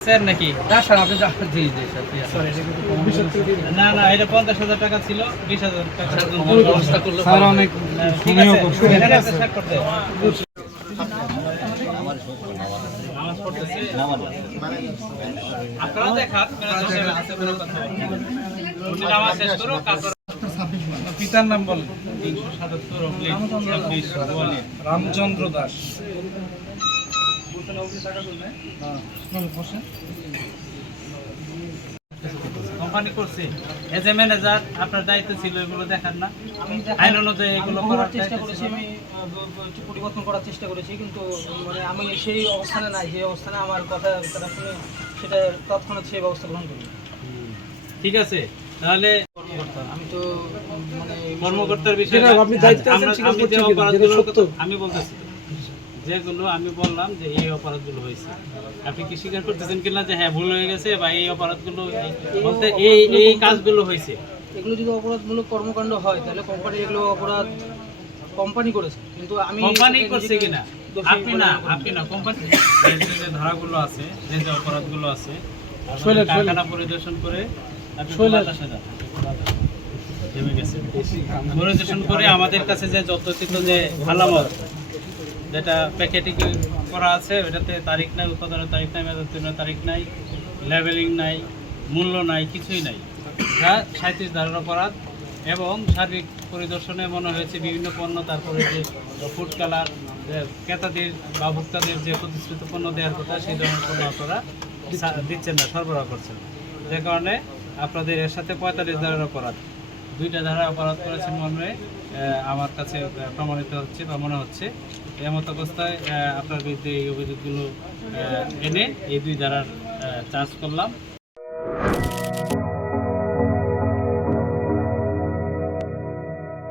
Sir নাকি না sir আপনি জি জি স্যার না না এটা 50,000 টাকা ছিল 20,000 টাকা ব্যবস্থা করলে স্যার অনেক ঠিক সময় আছে করছে। এখানে একটা check করতে হবে। নামাজ পড়তেছে। আপনারা দেখান আছে কোনো কথা বলতে। উনি নামাজ শেষ করো কাপড় পিতার নাম বলেন। 377 রামচন্দ্র দাস। কোম্পানি করছে এজ এ ম্যানেজার আপনার দায়িত্ব ছিল এগুলো দেখার না আইন অনুযায়ী এগুলো করার চেষ্টা দায়িত্ব করেছি ছিল। আমি একটু পরিবর্তন করার চেষ্টা করেছি কিন্তু মানে আমি সেই অবস্থানে নাই যে অবস্থানে আমার কথা তারা শুনে সেটা তৎক্ষণাৎ সেই ব্যবস্থা গ্রহণ করি। ঠিক আছে তাহলে আমি তো মানে কর্মকর্তার বিষয়ে যেটা আপনি দায়িত্বে আছেন আমরা- স্বীকার আমি যে করছেন কিনা? অপরাধগুলোর যেটা সত্য। কথা আমি বলতেছি যেগুলো আমি বললাম যে এই অপরাধগুলো হয়েছে আপনি কি স্বীকার করতেছেন কিনা যে হ্যাঁ ভুল হয়ে গেছে বা এই অপরাধগুলো বলতে এই কাজগুলো হয়েছে এগুলো যদি অপরাধমূলক কর্মকাণ্ড হয় তাহলে কোম্পানি এগুলো অপরাধ কোম্পানি করেছে কিন্তু আমি কোম্পানি নিজেকে করছে কিনা দোষী আপনি বলে না মনে করি আপনি না কোম্পানি যে ধারাগুলো আছে যে অপরাধগুলো আছে শৈলেশ, কারখানা পরিদর্শন করে আপনি শৈলেশ। বাতাসে যান। জমে গেছে পরিদর্শন করে আমাদের কাছে যে যথাযথ যে ভালামত যেটা প্যাকেটিং করা আছে ওটাতে তারিখ নাই উৎপাদনের তারিখ নাই মেয়াদোত্তীর্ণের তারিখ নাই লেবেলিং নাই মূল্য নাই কিছুই নাই যা 37 ধারার অপরাধ এবং সার্বিক পরিদর্শনে মনে হয়েছে বিভিন্ন পণ্য তারপরে যে ফুড কালার যে ক্রেতাদের বা ভোক্তাদের যে প্রতিশ্রুত পণ্য দেওয়ার কথা সেই ধরনের পণ্য আপনারা দিচ্ছেন না সরবরাহ করছেন যে কারণে আপনাদের এর সাথে 45 ধারার অপরাধ দুইটা ধারা অপরাধ করেছেন মনে আমার কাছে প্রমাণিত হচ্ছে বা মনে হচ্ছে এমত অবস্থায় আপনার বিরুদ্ধে এই অভিযোগগুলো এনে এই দুই ধারার চার্জ করলাম